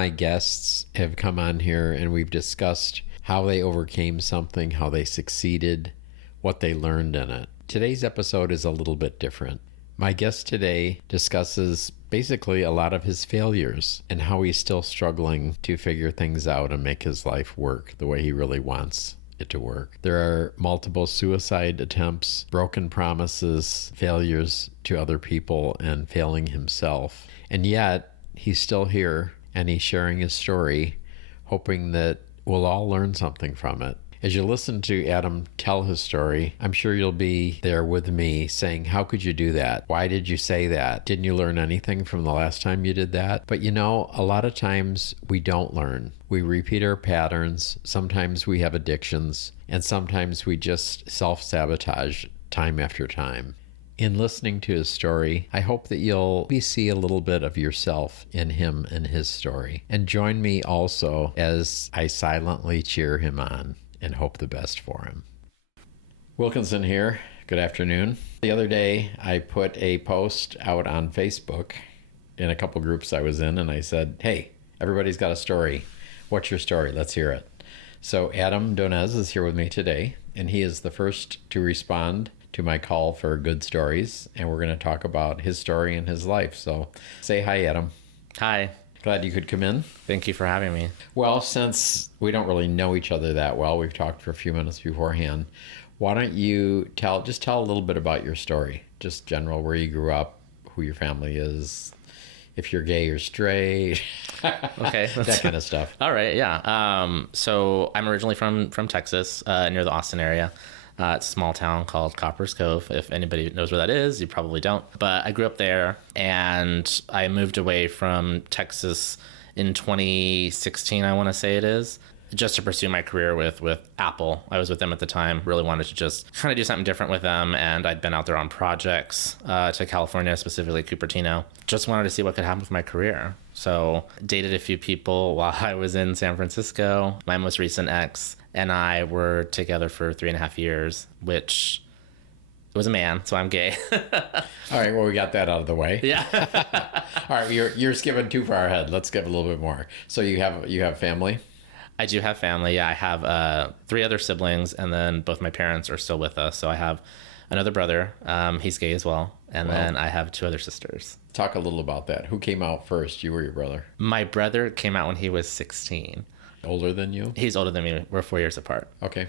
my guests have come on here and we've discussed how they overcame something, how they succeeded, what they learned in it. Today's episode is a little bit different. My guest today discusses basically a lot of his failures and how he's still struggling to figure things out and make his life work the way he really wants it to work. There are multiple suicide attempts, broken promises, failures to other people, and failing himself. And yet, he's still here and he's sharing his story, hoping that we'll all learn something from it. As you listen to Adam tell his story, I'm sure you'll be there with me saying, how could you do that? Why did you say that? Didn't you learn anything from the last time you did that? But you know, a lot of times we don't learn. We repeat our patterns. Sometimes we have addictions, and sometimes we just self-sabotage time after time. In listening to his story, I hope that you'll see a little bit of yourself in him and his story. And join me also as I silently cheer him on and hope the best for him. Wilkinson here. Good afternoon. The other day, I put a post out on Facebook in a couple groups I was in, and I said, hey, everybody's got a story. What's your story? Let's hear it. So Adam Donez is here with me today, and he is the first to respond to my call for good stories, and we're going to talk about his story and his life. So say hi, Adam. Hi. Glad you could come in. Thank you for having me. Well, since we don't really know each other that well, we've talked for a few minutes beforehand, why don't you tell a little bit about your story, just general, where you grew up, who your family is, if you're gay or straight, okay, that kind of stuff. All right, yeah. So I'm originally from Texas, near the Austin area. It's a small town called Copper's Cove. If anybody knows where that is, you probably don't. But I grew up there, and I moved away from Texas in 2016, I want to say it is, just to pursue my career with Apple. I was with them at the time, really wanted to just kind of do something different with them, and I'd been out there on projects to California, specifically Cupertino. Just wanted to see what could happen with my career. So dated a few people while I was in San Francisco. My most recent ex and I were together for 3.5 years, which was a man, so I'm gay. All right, well, we got that out of the way. Yeah. All right, you're skipping too far ahead. Let's skip a little bit more. So you have family? I do have family. Yeah, I have 3 other siblings, and then both my parents are still with us. So I have another brother. He's gay as well. And then I have 2 other sisters. Talk a little about that. Who came out first, you or your brother? My brother came out when he was 16. Older than you? He's older than me. We're 4 years apart. Okay.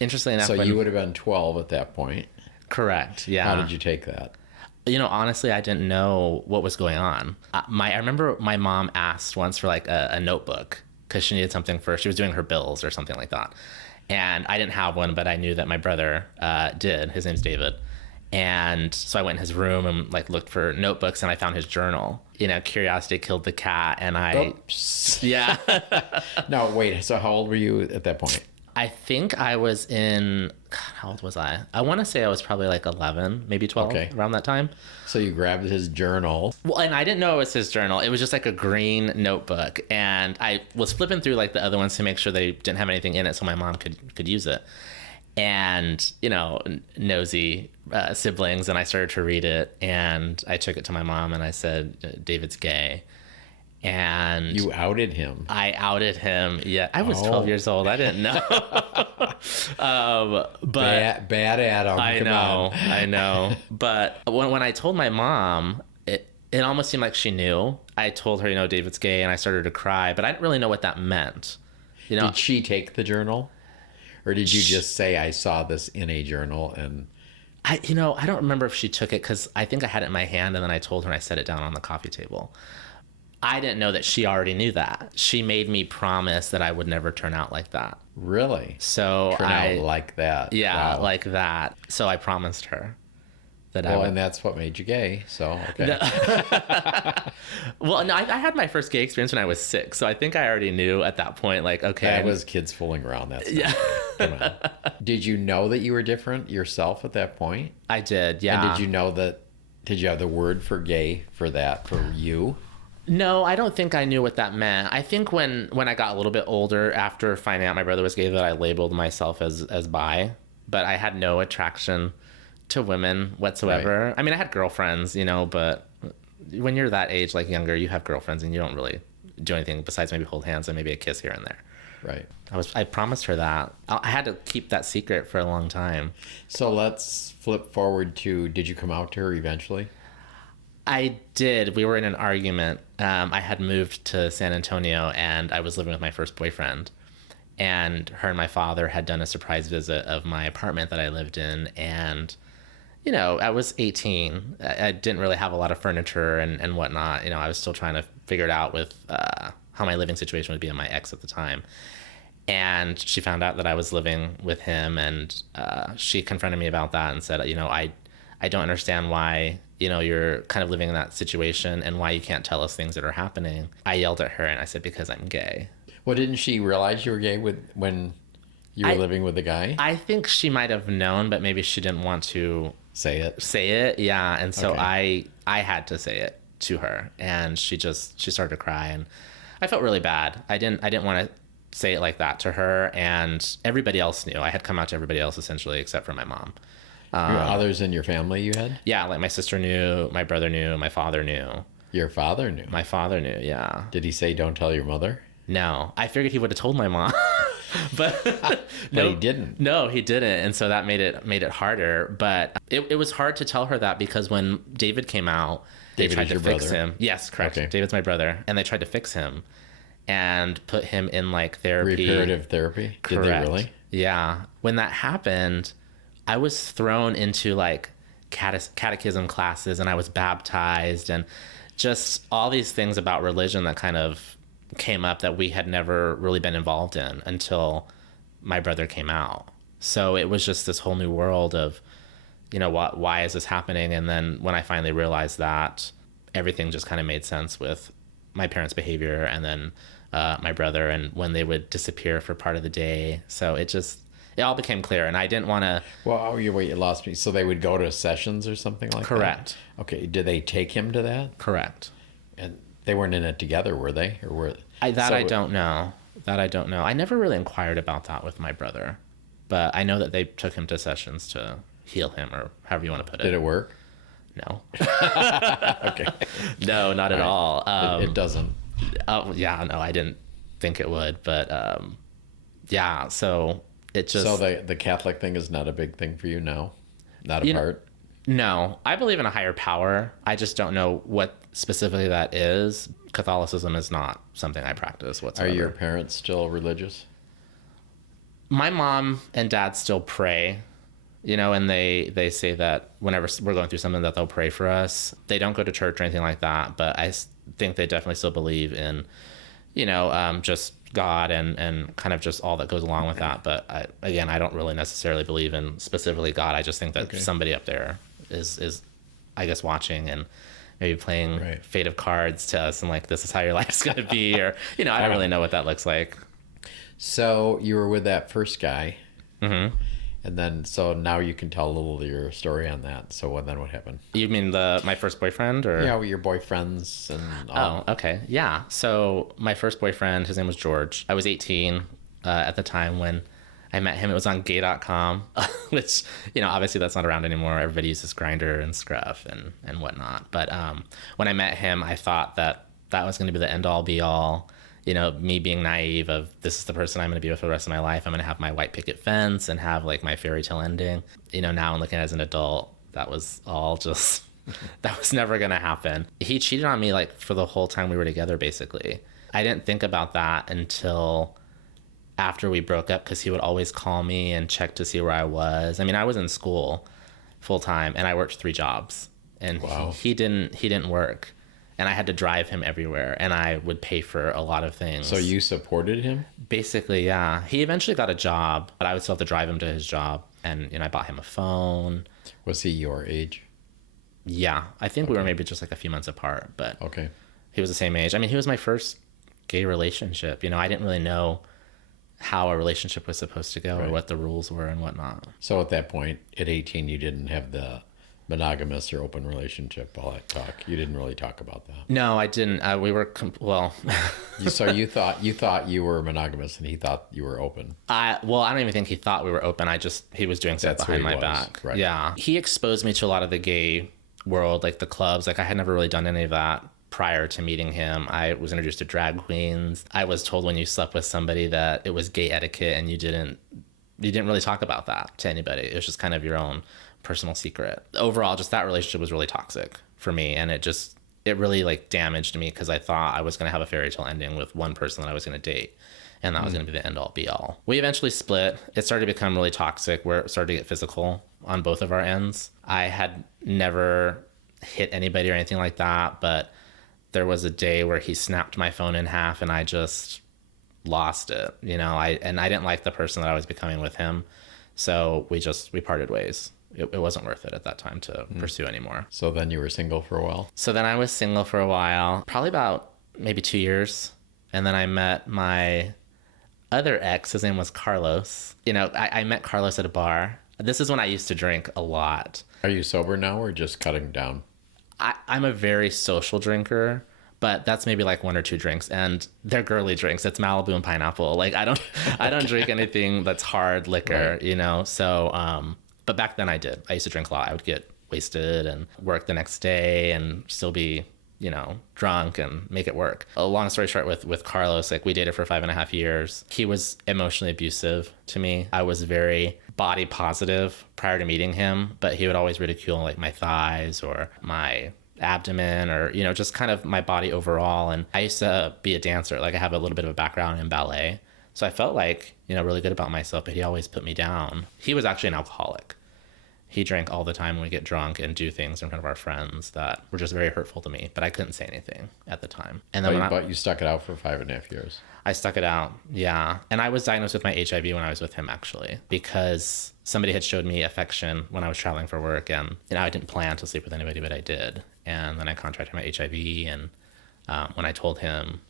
Interestingly enough. So you would have been 12 at that point. Correct, yeah. How did you take that? You know, honestly, I didn't know what was going on. I remember my mom asked once for like a notebook because she needed something for, she was doing her bills or something like that. And I didn't have one, but I knew that my brother did. His name's David. And so I went in his room and like looked for notebooks, and I found his journal. You know, curiosity killed the cat, and Oops. Yeah. No, wait. So how old were you at that point? I think I was in, God, how old was I? I want to say I was probably like 11, maybe 12, around that time. So you grabbed his journal. Well, and I didn't know it was his journal. It was just like a green notebook. And I was flipping through like the other ones to make sure they didn't have anything in it so my mom could use it. And, you know, nosy siblings, and I started to read it, and I took it to my mom and I said, David's gay. And you outed him. I outed him. Yeah, I was 12 years old. I didn't know. But bad Adam. I know. But when I told my mom, it almost seemed like she knew. I told her, you know, David's gay, and I started to cry, but I didn't really know what that meant. You know, did she take the journal, or did you just say, I saw this in a journal? And I don't remember if she took it, because I think I had it in my hand, and then I told her and I set it down on the coffee table. I didn't know that she already knew that. She made me promise that I would never turn out like that. Really? So turn out like that? Yeah, wow. Like that. So I promised her that I would. And that's what made you gay. So, okay. No. Well, no, I had my first gay experience when I was 6. So I think I already knew at that point, like, okay. That was kids fooling around. That's yeah. Come on. Did you know that you were different yourself at that point? I did, yeah. And did you have the word for gay for that, for you? No, I don't think I knew what that meant. I think when I got a little bit older, after finding out my brother was gay, that I labeled myself as bi, but I had no attraction to women whatsoever. Right. I mean, I had girlfriends, but when you're that age, like younger, you have girlfriends and you don't really do anything besides maybe hold hands and maybe a kiss here and there. Right. I promised her that. I had to keep that secret for a long time. So let's flip forward to, did you come out to her eventually? I did. We were in an argument. I had moved to San Antonio and I was living with my first boyfriend. And her and my father had done a surprise visit of my apartment that I lived in. And, you know, I was 18. I didn't really have a lot of furniture and whatnot. You know, I was still trying to figure it out with how my living situation would be, and my ex at the time. And she found out that I was living with him, and she confronted me about that and said, you know, I don't understand why, you know, you're kind of living in that situation and why you can't tell us things that are happening. I yelled at her and I said, because I'm gay. Well, didn't she realize you were gay when you were living with the guy? I think she might have known, but maybe she didn't want to say it. Yeah. And so Okay. I had to say it to her, and she started to cry, and I felt really bad. I didn't want to say it like that to her, and everybody else knew. I had come out to everybody else essentially except for my mom. Others in your family you had? Yeah, like my sister knew, my brother knew, my father knew. Your father knew? My father knew, yeah. Did he say don't tell your mother? No, I figured he would have told my mom, but No, he didn't. No, he didn't, and so that made it harder. But it was hard to tell her that because when David came out, they David tried is to your fix brother? him. Yes, correct. Okay. David's my brother, and they tried to fix him and put him in like therapy. Reparative therapy? Did they Correct. really? Yeah. When that happened, I was thrown into like catechism classes, and I was baptized, and just all these things about religion that kind of came up that we had never really been involved in until my brother came out. So it was just this whole new world of, you know, why is this happening? And then when I finally realized that, everything just kind of made sense with my parents' behavior, and then my brother, and when they would disappear for part of the day. So it all became clear, and I didn't want to. Well, you lost me. So they would go to sessions or something like Correct. that? Okay. Did they take him to that? Correct. And they weren't in it together, were they? Or were I don't know. That I don't know. I never really inquired about that with my brother, but I know that they took him to sessions to heal him, or however you want to put it. Did it work? No. Okay. No, not at all. It doesn't. Oh, yeah, no, I didn't think it would, but yeah, so it just... So the Catholic thing is not a big thing for you now? Not a part? No, I believe in a higher power. I just don't know what specifically that is. Catholicism is not something I practice whatsoever. Are your parents still religious? My mom and dad still pray, you know, and they say that whenever we're going through something that they'll pray for us. They don't go to church or anything like that, but I think they definitely still believe in, you know, just God and kind of just all that goes along with that. But I don't really necessarily believe in specifically God. I just think that somebody up there is I guess watching and maybe playing fate of cards to us, and like, this is how your life's going to be, or, you know, I don't really know what that looks like. So you were with that first guy. Mm-hmm. And then, so now you can tell a little of your story on that. So then what happened? You mean my first boyfriend, or? Yeah, with your boyfriends and all. Oh, okay. Yeah. So my first boyfriend, his name was George. I was 18 at the time when I met him. It was on gay.com, which, you know, obviously that's not around anymore. Everybody uses Grindr and Scruff and whatnot. But when I met him, I thought that was going to be the end all be all. You know, me being naive of, this is the person I'm going to be with for the rest of my life. I'm going to have my white picket fence and have like my fairy tale ending. You know, now I'm looking as an adult, that was all just, that was never going to happen. He cheated on me like for the whole time we were together, basically. I didn't think about that until after we broke up, because he would always call me and check to see where I was. I mean, I was in school full time and I worked 3 jobs, and wow. he didn't work. And I had to drive him everywhere, and I would pay for a lot of things. So you supported him? Basically, yeah. He eventually got a job, but I would still have to drive him to his job. And, you know, I bought him a phone. Was he your age? Yeah. I think we were maybe just like a few months apart, but he was the same age. I mean, he was my first gay relationship. You know, I didn't really know how a relationship was supposed to go or what the rules were and whatnot. So at that point, at 18, you didn't have the monogamous or open relationship, all that talk. You didn't really talk about that. No, I didn't. We were So you thought you were monogamous, and he thought you were open. I don't even think he thought we were open. He was doing stuff behind my back. Right. Yeah, he exposed me to a lot of the gay world, like the clubs. Like, I had never really done any of that prior to meeting him, I was introduced to drag queens. I was told when you slept with somebody that it was gay etiquette, and you didn't really talk about that to anybody. It was just kind of your own personal secret. Overall, just that relationship was really toxic for me, and it really like damaged me because I thought I was going to have a fairy tale ending with one person that I was going to date, and that was going to be the end all be all. We eventually split. It started to become really toxic where it started to get physical on both of our ends. I had never hit anybody or anything like that, but there was a day where he snapped my phone in half and I just lost it. I didn't like the person that I was becoming with him. So we parted ways. It wasn't worth it at that time to pursue anymore. So then you were single for a while? So then I was single for a while, probably about maybe 2 years. And then I met my other ex. His name was Carlos. I met Carlos at a bar. This is when I used to drink a lot. Are you sober now or just cutting down? I'm a very social drinker, but that's maybe like 1 or 2 drinks, and they're girly drinks. It's Malibu and pineapple. Like I don't drink anything that's hard liquor, right. So, but back then I did. I used to drink a lot. I would get wasted and work the next day and still be, drunk and make it work. A long story short with Carlos, like we dated for 5.5 years. He was emotionally abusive to me. I was very body positive prior to meeting him, but he would always ridicule like my thighs or my abdomen or, just kind of my body overall. And I used to be a dancer. Like I have a little bit of a background in ballet. So I felt like, really good about myself, but he always put me down. He was actually an alcoholic. He drank all the time when we get drunk and do things in front of our friends that were just very hurtful to me, but I couldn't say anything at the time. And then but you stuck it out for 5.5 years. I stuck it out, yeah. And I was diagnosed with my HIV when I was with him, actually, because somebody had showed me affection when I was traveling for work, and I didn't plan to sleep with anybody, but I did. And then I contracted my HIV, and when I told him,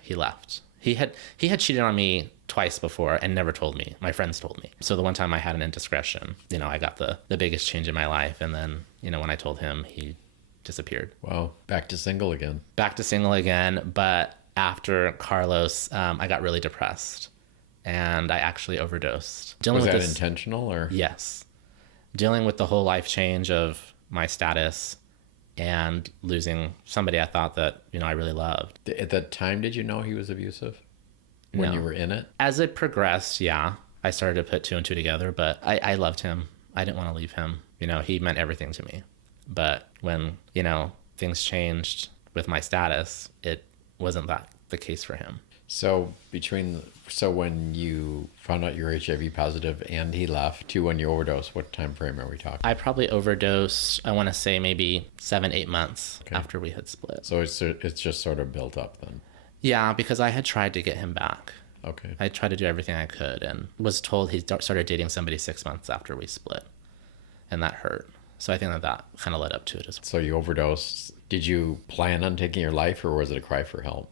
he left. He had cheated on me twice before and never told me. My friends told me. So the one time I had an indiscretion, I got the biggest change in my life. And then, when I told him, he disappeared. Wow. Back to single again. But after Carlos, I got really depressed and I actually overdosed. Was that intentional or? Yes. Dealing with the whole life change of my status and losing somebody I thought that, I really loved. At that time, did you know he was abusive? When you were in it? As it progressed, yeah. I started to put 2 and 2 together, but I loved him. I didn't want to leave him. He meant everything to me. But when, things changed with my status, it wasn't that the case for him. So when you found out you were HIV positive and he left to when you overdosed, what time frame are we talking? I probably overdosed, I want to say maybe 7-8 months after we had split. So it's just sort of built up then? Yeah, because I had tried to get him back. Okay. I tried to do everything I could and was told he started dating somebody 6 months after we split. And that hurt. So I think that kind of led up to it as well. So you overdosed. Did you plan on taking your life or was it a cry for help?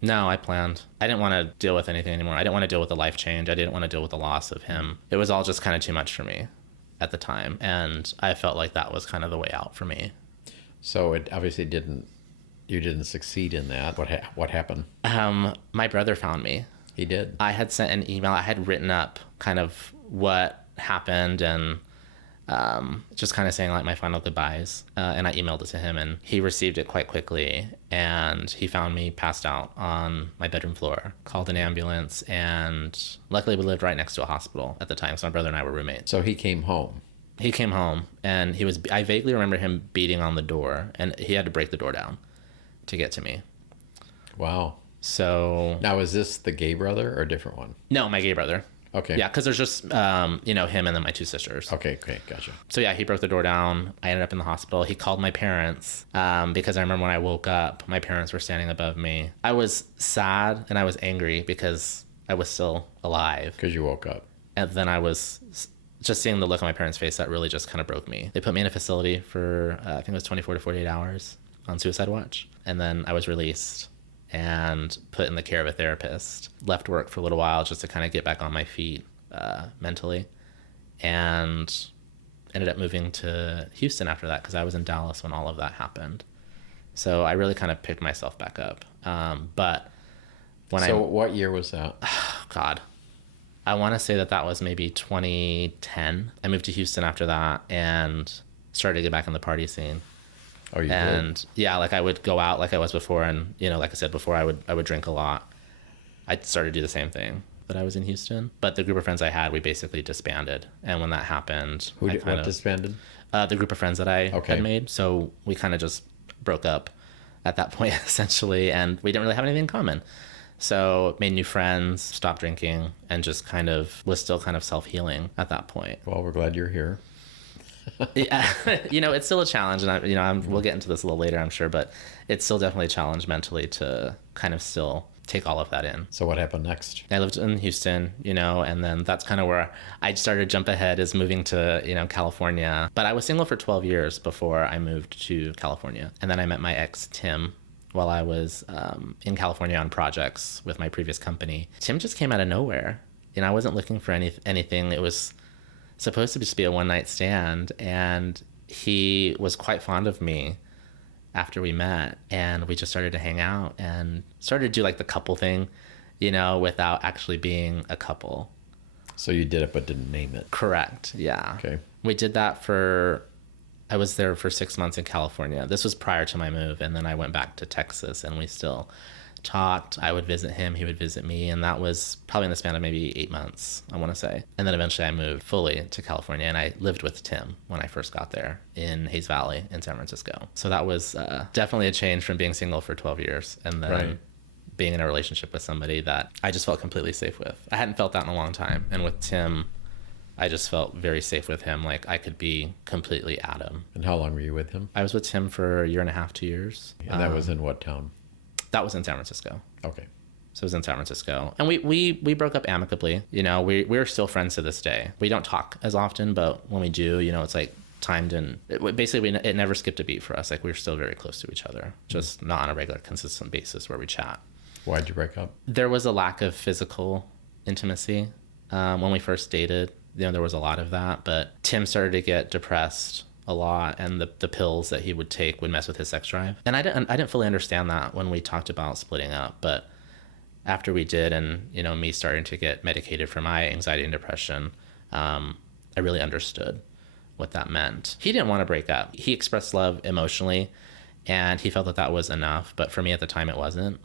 No, I planned. I didn't want to deal with anything anymore. I didn't want to deal with the life change. I didn't want to deal with the loss of him. It was all just kind of too much for me at the time. And I felt like that was kind of the way out for me. So it obviously you didn't succeed in that. What happened? My brother found me. He did? I had sent an email. I had written up kind of what happened and just kind of saying like my final goodbyes. And I emailed it to him and he received it quite quickly. And he found me passed out on my bedroom floor, called an ambulance. And luckily we lived right next to a hospital at the time. So my brother and I were roommates. So he came home. He came home and I vaguely remember him beating on the door and he had to break the door down to get to me. Wow. So now is this the gay brother or a different one? No, my gay brother. Okay. Yeah, because there's just, him and then my 2 sisters. Okay, gotcha. So yeah, he broke the door down. I ended up in the hospital. He called my parents because I remember when I woke up, my parents were standing above me. I was sad and I was angry because I was still alive. Because you woke up. And then I was just seeing the look on my parents' face that really just kind of broke me. They put me in a facility for, I think it was 24 to 48 hours on suicide watch. And then I was released and put in the care of a therapist. Left work for a little while just to kind of get back on my feet mentally, and ended up moving to Houston after that because I was in Dallas when all of that happened. So I really kind of picked myself back up. But what year was that? God, I want to say that was maybe 2010. I moved to Houston after that and started to get back in the party scene. Oh, you did? And yeah, like I would go out like I was before, and like I said before, I would drink a lot. I started to do the same thing that I was in Houston, but the group of friends I had, we basically disbanded. And when that happened, What disbanded? The group of friends that I had made. So we kind of just broke up at that point, essentially, and we didn't really have anything in common. So made new friends, stopped drinking, and just kind of was still kind of self-healing at that point. Well, we're glad you're here. Yeah, it's still a challenge, and we'll get into this a little later, I'm sure, but it's still definitely a challenge mentally to kind of still take all of that in. So what happened next? I lived in Houston, and then that's kind of where I started to jump ahead, is moving to, California. But I was single for 12 years before I moved to California. And then I met my ex, Tim, while I was in California on projects with my previous company. Tim just came out of nowhere. I wasn't looking for anything. It was supposed to just be a one-night stand. And he was quite fond of me after we met, and we just started to hang out and started to do like the couple thing, without actually being a couple. So you did it but didn't name it. Correct. Yeah. Okay. We did that I was there for 6 months in California. This was prior to my move, and then I went back to Texas, and we still talked. I would visit him, he would visit me, and that was probably in the span of maybe 8 months, I want to say. And then eventually I moved fully to California, and I lived with Tim when I first got there in Hayes Valley in San Francisco. So that was definitely a change from being single for 12 years and then being in a relationship with somebody that I just felt completely safe with. I hadn't felt that in a long time, and with Tim, I just felt very safe with him. Like I could be completely Adam. And how long were you with him? I was with Tim for a year and a half, 2 years. And that was in what town? That was in San Francisco. Okay. So it was in San Francisco. And we broke up amicably. We're still friends to this day. We don't talk as often, but when we do, it's like timed, and it never skipped a beat for us. Like we're still very close to each other, just not on a regular, consistent basis where we chat. Why'd you break up? There was a lack of physical intimacy. When we first dated, there was a lot of that, but Tim started to get depressed a lot, and the pills that he would take would mess with his sex drive. And I didn't fully understand that when we talked about splitting up, but after we did, and me starting to get medicated for my anxiety and depression, I really understood what that meant. He didn't want to break up. He expressed love emotionally, and he felt that was enough, but for me at the time it wasn't.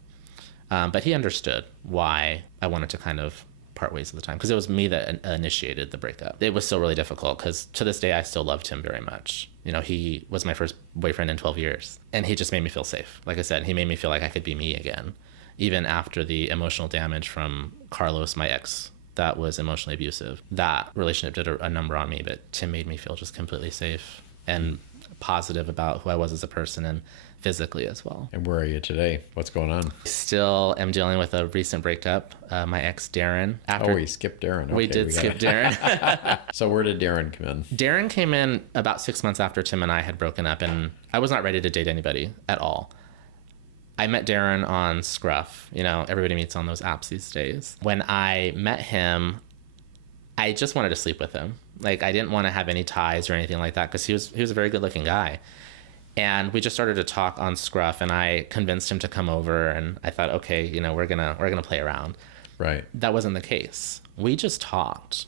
But he understood why I wanted to kind of part ways at the time, because it was me that initiated the breakup. It was still really difficult, because to this day I still loved him very much. He was my first boyfriend in 12 years, and he just made me feel safe. Like I said, he made me feel like I could be me again, even after the emotional damage from Carlos, my ex, that was emotionally abusive. That relationship did a number on me, but Tim made me feel just completely safe and positive about who I was as a person, and physically as well. And where are you today? What's going on? Still am dealing with a recent breakup. My ex, Darren. We skipped Darren. Okay, we skip Darren. So where did Darren come in? Darren came in about 6 months after Tim and I had broken up, and I was not ready to date anybody at all. I met Darren on Scruff. Everybody meets on those apps these days. When I met him, I just wanted to sleep with him. Like I didn't want to have any ties or anything like that, because he was a very good looking guy. And we just started to talk on Scruff, and I convinced him to come over, and I thought, okay, we're gonna play around. Right. That wasn't the case. We just talked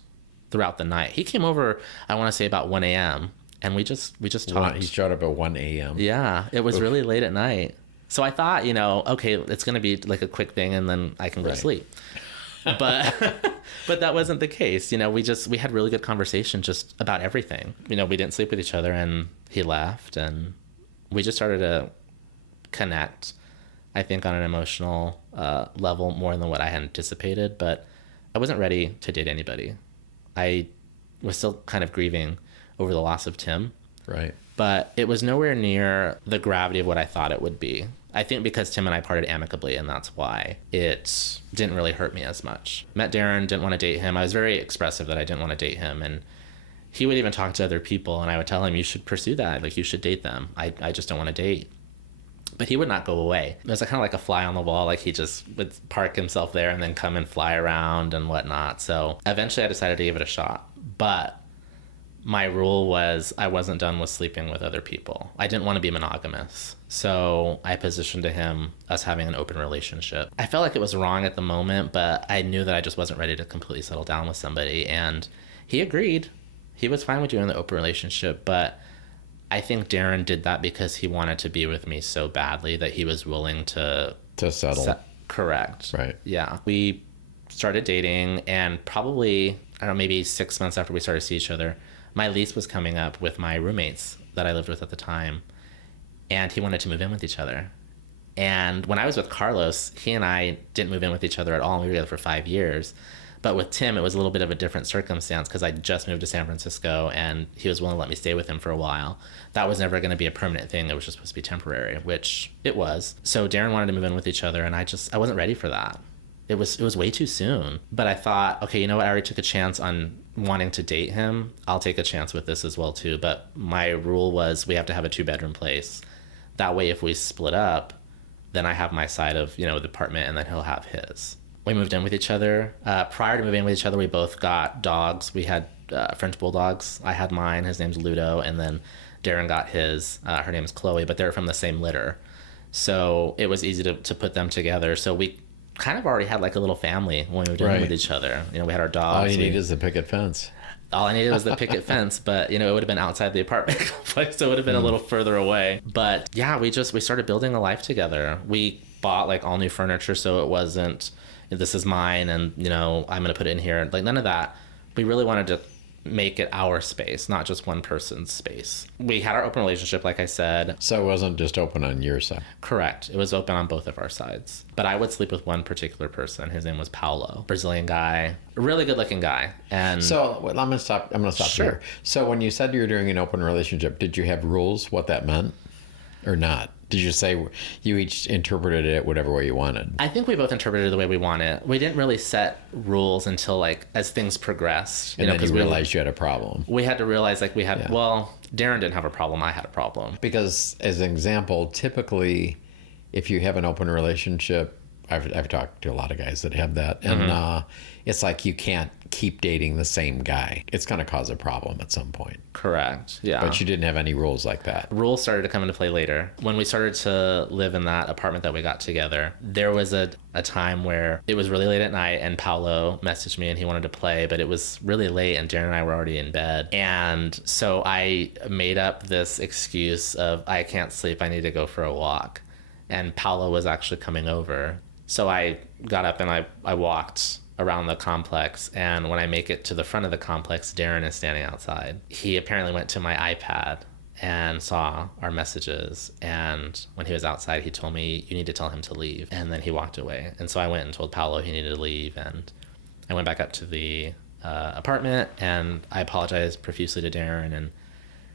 throughout the night. He came over, I want to say about 1 a.m. and we just talked. He showed up at 1 a.m. Yeah, it was really late at night. So I thought, okay, it's gonna be like a quick thing, and then I can go to sleep. But but that wasn't the case. We had really good conversation just about everything. We didn't sleep with each other, and he left, and we just started to connect, I think, on an emotional level more than what I had anticipated. But I wasn't ready to date anybody. I was still kind of grieving over the loss of Tim. Right. But it was nowhere near the gravity of what I thought it would be. I think because Tim and I parted amicably, and that's why it didn't really hurt me as much. Met Darren, didn't want to date him. I was very expressive that I didn't want to date him, and he would even talk to other people, and I would tell him, you should pursue that. Like, you should date them. I just don't want to date. But he would not go away. It was kind of like a fly on the wall. Like, he just would park himself there and then come and fly around and whatnot. So eventually I decided to give it a shot. But my rule was I wasn't done with sleeping with other people. I didn't want to be monogamous. So I positioned to him us having an open relationship. I felt like it was wrong at the moment, but I knew that I just wasn't ready to completely settle down with somebody. And he agreed. He was fine with doing the open relationship, but I think Darren did that because he wanted to be with me so badly that he was willing to settle. Correct. Right. Yeah. We started dating, and probably, I don't know, maybe 6 months after we started to see each other, my lease was coming up with my roommates that I lived with at the time, and he wanted to move in with each other. And when I was with Carlos, he and I didn't move in with each other at all. We were together for 5 years. But with Tim, it was a little bit of a different circumstance because I just moved to San Francisco and he was willing to let me stay with him for a while. That was never going to be a permanent thing. It was just supposed to be temporary, which it was. So Darren wanted to move in with each other, and I wasn't ready for that. It was way too soon. But I thought, okay, you know what? I already took a chance on wanting to date him. I'll take a chance with this as well too. But my rule was we have to have a 2-bedroom place. That way, if we split up, then I have my side of, the apartment, and then he'll have his. We moved in with each other. Prior to moving in with each other, we both got dogs. We had French bulldogs. I had mine. His name's Ludo. And then Darren got his. Her name's Chloe, but they're from the same litter. So it was easy to put them together. So we kind of already had like a little family when we moved in with each other. We had our dogs. All you need is a picket fence. All I needed was the picket fence, but it would have been outside the apartment complex, so it would have been a little further away. But yeah, we started building a life together. We bought like all new furniture, so it wasn't, this is mine and I'm gonna put it in here. Like none of that. We really wanted to make it our space, not just one person's space. We had our open relationship, like I said. So it wasn't just open on your side. Correct. It was open on both of our sides. But I would sleep with one particular person. His name was Paulo, Brazilian guy, a really good looking guy. And so I'm gonna stop Sure. here. So when you said you were doing an open relationship, did you have rules what that meant or not? Did you say you each interpreted it whatever way you wanted? I think we both interpreted it the way we wanted. We didn't really set rules until like as things progressed. And then you realized you had a problem. We had to realize like we had, well, Darren didn't have a problem. I had a problem. Because as an example, typically if you have an open relationship, I've talked to a lot of guys that have that, and it's like you can't keep dating the same guy. It's going to cause a problem at some point. Correct. Yeah. But you didn't have any rules like that. Rules started to come into play later. When we started to live in that apartment that we got together, there was a time where it was really late at night and Paulo messaged me and he wanted to play, but it was really late and Darren and I were already in bed. And so I made up this excuse of, I can't sleep, I need to go for a walk. And Paulo was actually coming over. So I got up and I walked around the complex, and when I make it to the front of the complex, Darren is standing outside. He apparently went to my iPad and saw our messages, and when he was outside, he told me, you need to tell him to leave, and then he walked away. And so I went and told Paulo he needed to leave, and I went back up to the apartment, and I apologized profusely to Darren, and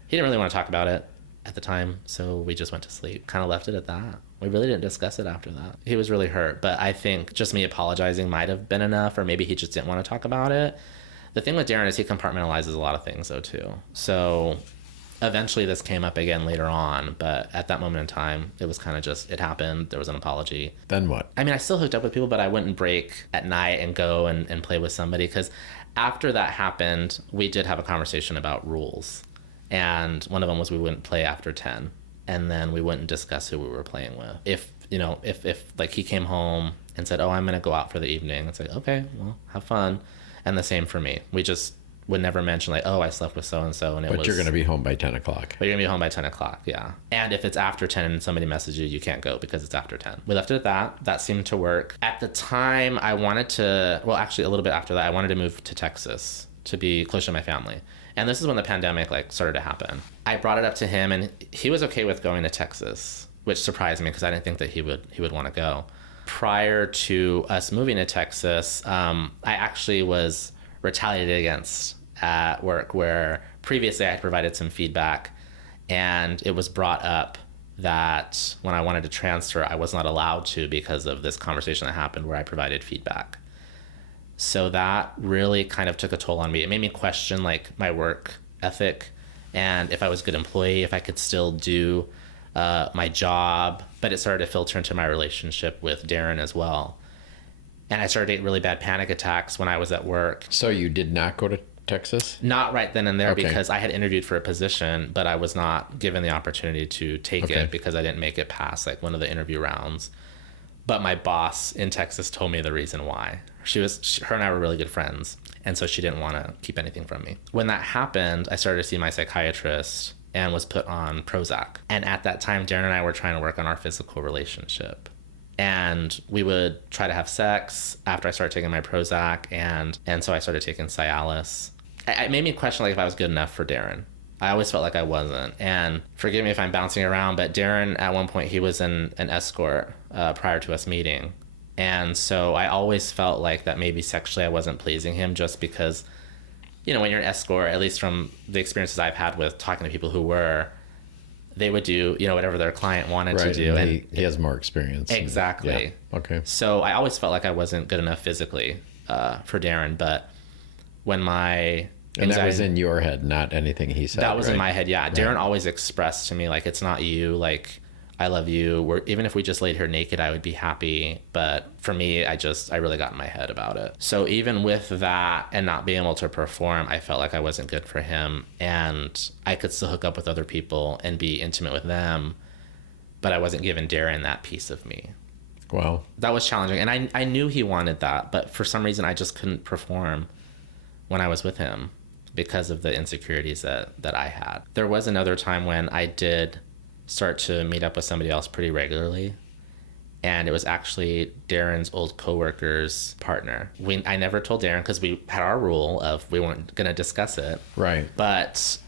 he didn't really want to talk about it at the time, so we just went to sleep. Kind of left it at that. We really didn't discuss it after that. He was really hurt, but I think just me apologizing might have been enough, or maybe he just didn't want to talk about it. The thing with Darren is he compartmentalizes a lot of things though too. So eventually this came up again later on, but at that moment in time, it was kind of just, it happened. There was an apology. Then what? I mean, I still hooked up with people, but I wouldn't break at night and go and play with somebody, because after that happened, we did have a conversation about rules. And one of them was we wouldn't play after 10. And then we wouldn't discuss who we were playing with. If like he came home and said, oh, I'm going to go out for the evening, it's like, okay, well, have fun. And the same for me. We just would never mention like, oh, I slept with so-and-so. But you're going to be home by 10 o'clock. But you're going to be home by 10 o'clock, yeah. And if it's after 10 and somebody messages you, you can't go because it's after 10. We left it at that. That seemed to work. At the time, I wanted to, well, actually a little bit after that, I wanted to move to Texas to be close to my family. And this is when the pandemic like started to happen. I brought it up to him and he was okay with going to Texas, which surprised me because I didn't think that he would want to go. Prior to us moving to Texas, I actually was retaliated against at work, where previously I had provided some feedback, and it was brought up that when I wanted to transfer, I was not allowed to because of this conversation that happened where I provided feedback. So that really kind of took a toll on me. It made me question like my work ethic and if I was a good employee, if I could still do my job. But it started to filter into my relationship with Darren as well. And I started getting really bad panic attacks when I was at work. So you did not go to Texas? Not right then and there, Okay. because I had interviewed for a position, but I was not given the opportunity to take Okay. it because I didn't make it past like one of the interview rounds. But my boss in Texas told me the reason why. Her and I were really good friends, and so she didn't want to keep anything from me. When that happened, I started to see my psychiatrist and was put on Prozac. And at that time, Darren and I were trying to work on our physical relationship. And we would try to have sex after I started taking my Prozac, and so I started taking Cialis. It made me question like if I was good enough for Darren. I always felt like I wasn't. And forgive me if I'm bouncing around, but Darren, at one point, he was an escort prior to us meeting. And so I always felt like that maybe sexually I wasn't pleasing him, just because, you know, when you're an escort, at least from the experiences I've had with talking to people who were, they would do, you know, whatever their client wanted to do. And he has more experience. Exactly. Yeah. Okay. So I always felt like I wasn't good enough physically for Darren. But when my And that was in your head, not anything he said. That was right? in my head, yeah. Darren always expressed to me, like, it's not you, like, I love you. Even if we just laid here naked, I would be happy. But for me, I really got in my head about it. So even with that and not being able to perform, I felt like I wasn't good for him. And I could still hook up with other people and be intimate with them, but I wasn't giving Darren that piece of me. Wow. That was challenging. And I knew he wanted that, but for some reason, I just couldn't perform when I was with him, because of the insecurities that I had. There was another time when I did start to meet up with somebody else pretty regularly, and it was actually Darren's old coworker's partner. I never told Darren because we had our rule of we weren't going to discuss it. Right. But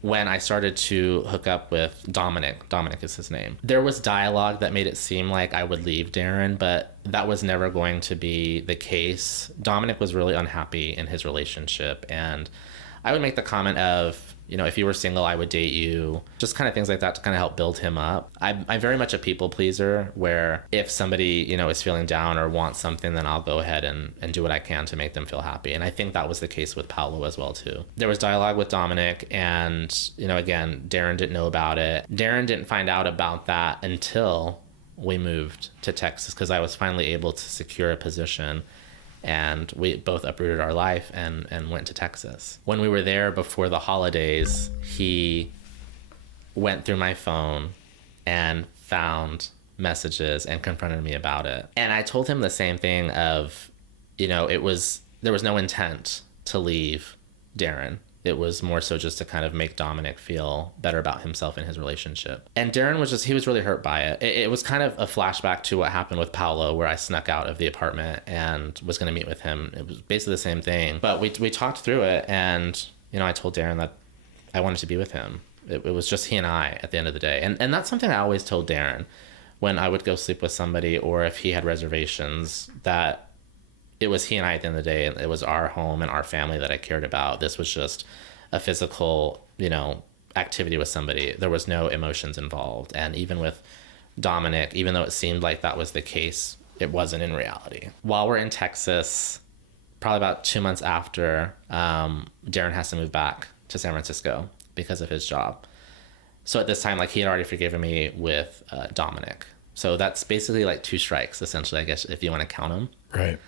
when I started to hook up with Dominic is his name, there was dialogue that made it seem like I would leave Darren, but that was never going to be the case. Dominic was really unhappy in his relationship, and I would make the comment of, you know, if you were single, I would date you. Just kind of things like that to kind of help build him up. I'm very much a people pleaser, where if somebody, you know, is feeling down or wants something, then I'll go ahead and do what I can to make them feel happy. And I think that was the case with Paolo as well, too. There was dialogue with Dominic, and, you know, again, Darren didn't know about it. Darren didn't find out about that until we moved to Texas, because I was finally able to secure a position. And we both uprooted our life and went to Texas. When we were there before the holidays, he went through my phone and found messages and confronted me about it. And I told him the same thing of, you know, there was no intent to leave Darren. It was more so just to kind of make Dominic feel better about himself and his relationship. And Darren he was really hurt by it. It was kind of a flashback to what happened with Paolo, where I snuck out of the apartment and was going to meet with him. It was basically the same thing. But we talked through it, and, you know, I told Darren that I wanted to be with him. It was just he and I at the end of the day. And that's something I always told Darren when I would go sleep with somebody, or if he had reservations, that it was he and I at the end of the day, and it was our home and our family that I cared about. This was just a physical, you know, activity with somebody. There was no emotions involved. And even with Dominic, even though it seemed like that was the case, it wasn't in reality. While we're in Texas, probably about 2 months after, Darren has to move back to San Francisco because of his job. So at this time, like, he had already forgiven me with Dominic. So that's basically like 2 strikes, essentially, I guess, if you want to count them. Right.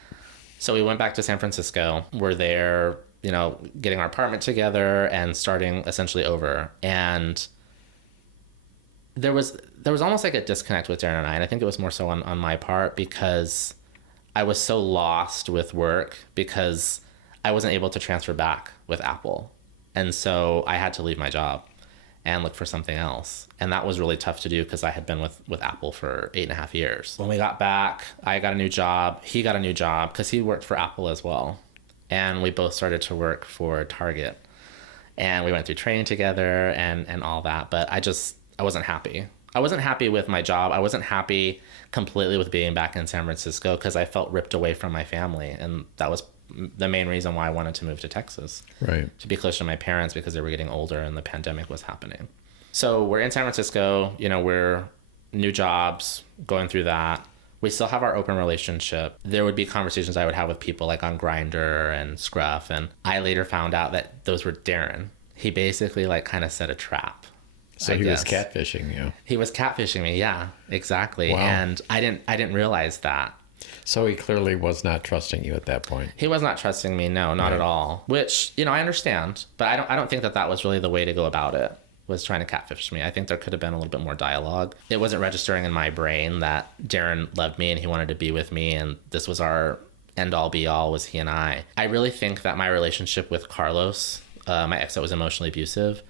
So we went back to San Francisco. We're there, you know, getting our apartment together and starting essentially over. And there was almost like a disconnect with Darren and I. And I think it was more so on my part, because I was so lost with work, because I wasn't able to transfer back with Apple. And so I had to leave my job and look for something else. And that was really tough to do, because I had been with Apple for 8.5 years. When we got back, I got a new job. He got a new job because he worked for Apple as well. And we both started to work for Target. And we went through training together and all that. But I wasn't happy. I wasn't happy with my job. I wasn't happy completely with being back in San Francisco, because I felt ripped away from my family. And that was the main reason why I wanted to move to Texas. Right. To be close to my parents, because they were getting older and the pandemic was happening. So we're in San Francisco, you know, we're new jobs, going through that. We still have our open relationship. There would be conversations I would have with people like on Grindr and Scruff. And I later found out that those were Darren. He basically like kind of set a trap. So he was catfishing you. He was catfishing me. Yeah, exactly. Wow. And I didn't realize that. So he clearly was not trusting you at that point. He was not trusting me. No, not at all. Which, you know, I understand, but I don't think that was really the way to go about it, was trying to catfish me. I think there could have been a little bit more dialogue. It wasn't registering in my brain that Darren loved me and he wanted to be with me, and this was our end all be all, was he and I. I really think that my relationship with Carlos, my ex that was emotionally abusive,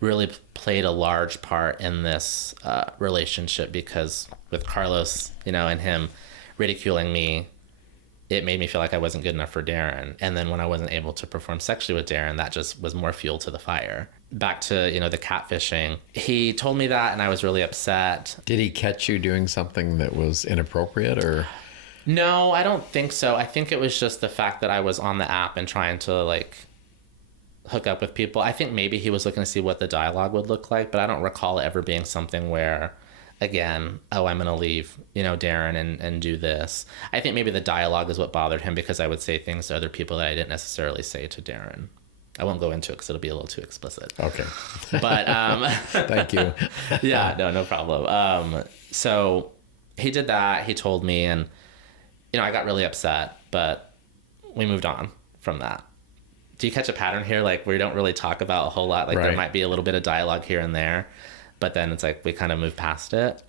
really played a large part in this relationship, because with Carlos, and him ridiculing me, it made me feel like I wasn't good enough for Darren. And then when I wasn't able to perform sexually with Darren, that just was more fuel to the fire. Back to, the catfishing. He told me that, and I was really upset. Did he catch you doing something that was inappropriate, or? No, I don't think so. I think it was just the fact that I was on the app and trying to hook up with people. I think maybe he was looking to see what the dialogue would look like, but I don't recall it ever being something where, again, I'm going to leave, Darren and do this. I think maybe the dialogue is what bothered him, because I would say things to other people that I didn't necessarily say to Darren. I won't go into it because it'll be a little too explicit. Okay. But thank you. Yeah, no problem. So he did that. He told me, and I got really upset, but we moved on from that. Do you catch a pattern here? We don't really talk about a whole lot. Right. There might be a little bit of dialogue here and there, but then it's we kind of move past it.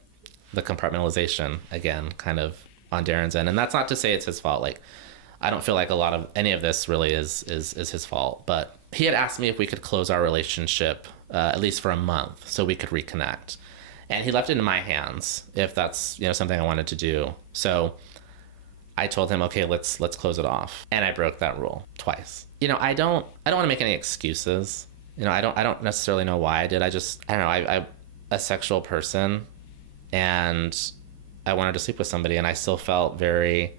The compartmentalization, again, kind of on Darren's end. And that's not to say it's his fault. I don't feel like a lot of any of this really is his fault, but he had asked me if we could close our relationship, at least for a month, so we could reconnect. And he left it in my hands if that's, something I wanted to do. So I told him, okay, let's close it off. And I broke that rule twice. I don't want to make any excuses. I don't necessarily know why I did. I don't know. I'm a sexual person, and I wanted to sleep with somebody, and I still felt very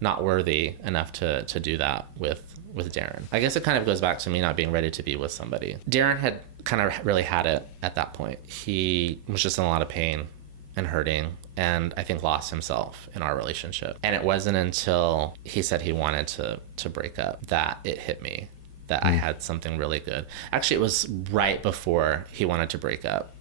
not worthy enough to do that with Darren. I guess it kind of goes back to me not being ready to be with somebody. Darren had kind of really had it at that point. He was just in a lot of pain and hurting, and I think lost himself in our relationship. And it wasn't until he said he wanted to break up that it hit me that I had something really good. Actually, it was right before he wanted to break up,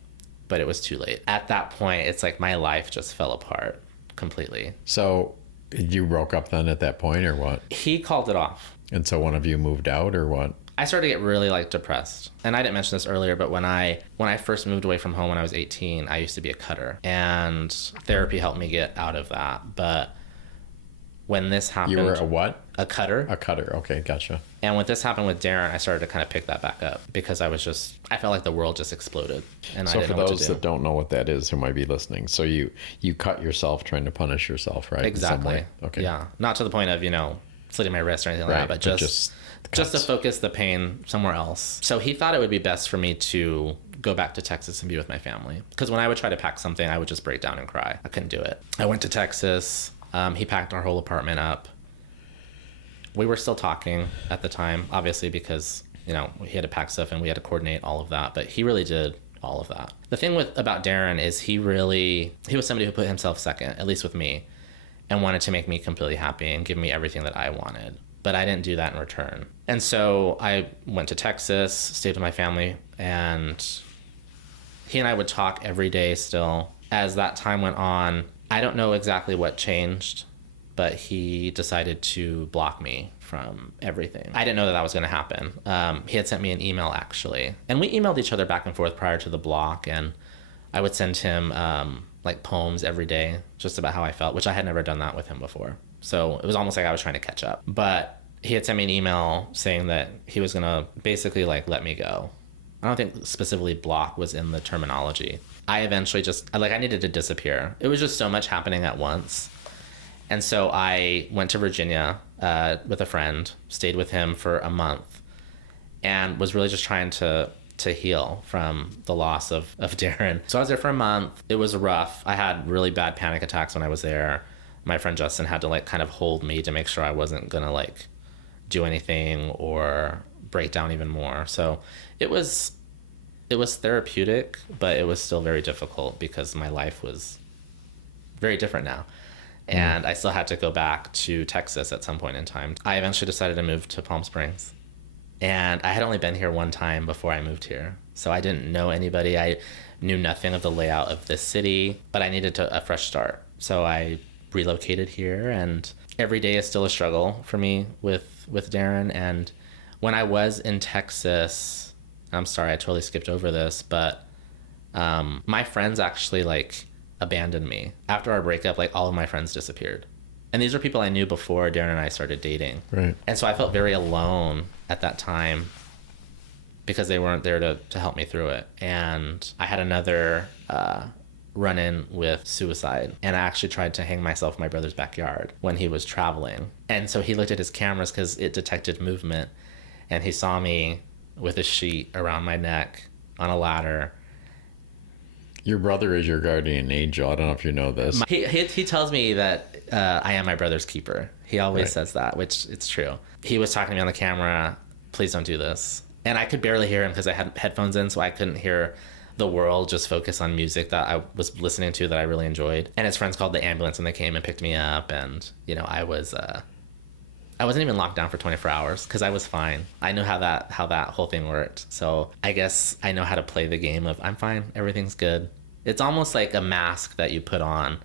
but it was too late. At that point, it's my life just fell apart completely. So you broke up then at that point, or what? He called it off. And so one of you moved out, or what? I started to get really depressed. And I didn't mention this earlier, but when I first moved away from home when I was 18, I used to be a cutter, and therapy helped me get out of that. But when this happened... You were a what? A cutter. A cutter. Okay, gotcha. And when this happened with Darren, I started to kind of pick that back up, because I felt like the world just exploded, and I didn't know what to do. So for those that don't know what that is, who might be listening, so you cut yourself trying to punish yourself, right? Exactly. Okay. Yeah. Not to the point of, slitting my wrist or anything like that, but just to focus the pain somewhere else. So he thought it would be best for me to go back to Texas and be with my family. Because when I would try to pack something, I would just break down and cry. I couldn't do it. I went to Texas. He packed our whole apartment up. We were still talking at the time, obviously, because, he had to pack stuff and we had to coordinate all of that. But he really did all of that. The thing about Darren is he was somebody who put himself second, at least with me, and wanted to make me completely happy and give me everything that I wanted. But I didn't do that in return. And so I went to Texas, stayed with my family, and he and I would talk every day still. As that time went on, I don't know exactly what changed, but he decided to block me from everything. I didn't know that was going to happen. He had sent me an email, actually. And we emailed each other back and forth prior to the block, and I would send him poems every day just about how I felt, which I had never done that with him before. So it was almost like I was trying to catch up. But he had sent me an email saying that he was going to basically let me go. I don't think specifically block was in the terminology. I eventually I needed to disappear. It was just so much happening at once. And so I went to Virginia with a friend, stayed with him for a month, and was really just trying to heal from the loss of Darren. So I was there for a month. It was rough. I had really bad panic attacks when I was there. My friend Justin had to kind of hold me to make sure I wasn't gonna do anything or break down even more. So it was therapeutic, but it was still very difficult because my life was very different now. And I still had to go back to Texas at some point in time. I eventually decided to move to Palm Springs. And I had only been here one time before I moved here. So I didn't know anybody. I knew nothing of the layout of this city, but I needed a fresh start. So I relocated here, and every day is still a struggle for me with Darren. And when I was in Texas, I'm sorry, I totally skipped over this, but my friends actually abandoned me. After our breakup, all of my friends disappeared. And these are people I knew before Darren and I started dating. Right. And so I felt very alone at that time. because they weren't there to help me through it. And I had another run in with suicide, and I actually tried to hang myself in my brother's backyard when he was traveling. And so he looked at his cameras because it detected movement, and he saw me with a sheet around my neck on a ladder. Your brother is your guardian angel. I don't know if you know this. He tells me that I am my brother's keeper. He always says that, which it's true. He was talking to me on the camera, please don't do this. And I could barely hear him because I had headphones in, so I couldn't hear the world, just focus on music that I was listening to that I really enjoyed. And his friends called the ambulance and they came and picked me up. And, you know, I wasn't even locked down for 24 hours because I was fine. I knew how that whole thing worked. So I guess I know how to play the game of I'm fine, everything's good. It's almost like a mask that you put on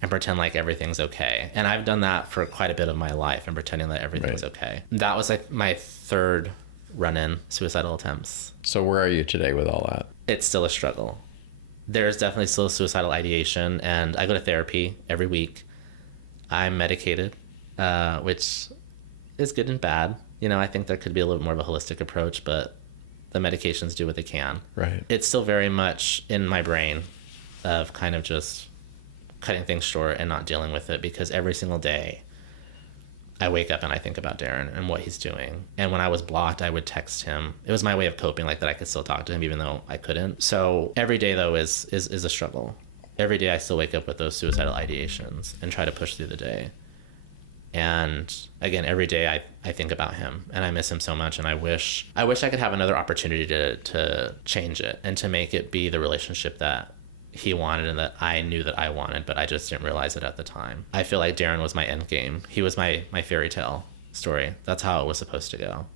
and pretend like everything's okay. And I've done that for quite a bit of my life and pretending that everything's okay. That was like my third run-in suicidal attempts. So where are you today with all that? It's still a struggle. There's definitely still suicidal ideation, and I go to therapy every week. I'm medicated, which is good and bad. You know, I think there could be a little more of a holistic approach, but the medications do what they can. Right. It's still very much in my brain of kind of just cutting things short and not dealing with it, because every single day I wake up and I think about Darren and what he's doing. And when I was blocked, I would text him. It was my way of coping, like that I could still talk to him even though I couldn't. So every day though is a struggle. Every day I still wake up with those suicidal ideations and try to push through the day. And again, every day I think about him and I miss him so much. And I wish I could have another opportunity to change it and to make it be the relationship that he wanted and that I knew that I wanted, but I just didn't realize it at the time. I feel like Darren was my end game. He was my fairy tale story. That's how it was supposed to go.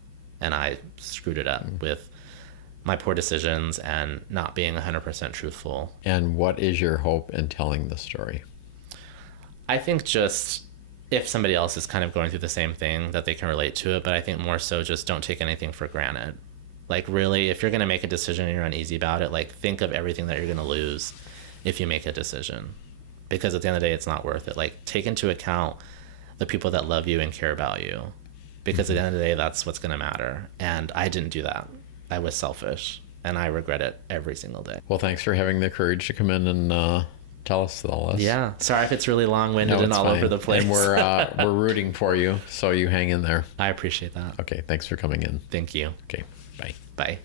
And I screwed it up with my poor decisions and not being 100% truthful. And what is your hope in telling the story? I think just if somebody else is kind of going through the same thing, that they can relate to it, but I think more so just don't take anything for granted. Like really, if you're going to make a decision and you're uneasy about it, like think of everything that you're going to lose if you make a decision, because at the end of the day, it's not worth it. Like take into account the people that love you and care about you, because at the end of the day, that's what's going to matter. And I didn't do that. I was selfish and I regret it every single day. Well, thanks for having the courage to come in and tell us all this. Yeah. Sorry if it's really long-winded and all fine. over the place. And we're rooting for you, so you hang in there. I appreciate that. Okay, thanks for coming in. Thank you. Okay, bye. Bye.